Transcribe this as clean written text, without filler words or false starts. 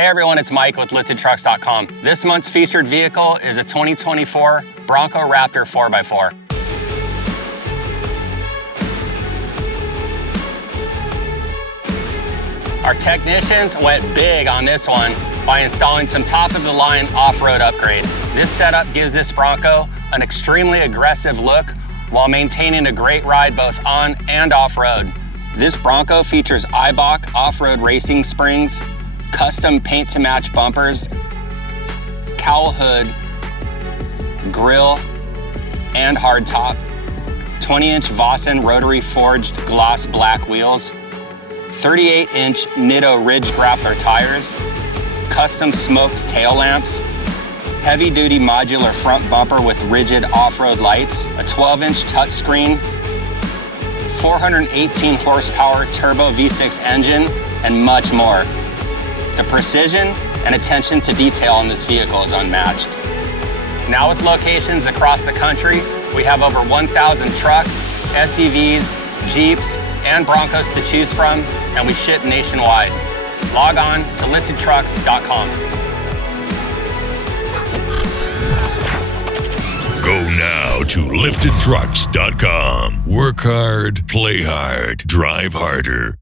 Hey everyone, it's Mike with liftedtrucks.com. This month's featured vehicle is a 2024 Bronco Raptor 4x4. Our technicians went big on this one by installing some top-of-the-line off-road upgrades. This setup gives this Bronco an extremely aggressive look while maintaining a great ride both on and off-road. This Bronco features Eibach off-road racing springs, custom paint-to-match bumpers, cowl hood, grille, and hardtop, 20-inch Vossen rotary forged gloss black wheels, 38-inch Nitto Ridge Grappler tires, custom smoked tail lamps, heavy-duty modular front bumper with rigid off-road lights, a 12-inch touchscreen, 418 horsepower turbo V6 engine, and much more. The precision and attention to detail on this vehicle is unmatched. Now with locations across the country, we have over 1,000 trucks, SUVs, Jeeps, and Broncos to choose from, and we ship nationwide. Log on to liftedtrucks.com. Go now to liftedtrucks.com. Work hard, play hard, drive harder.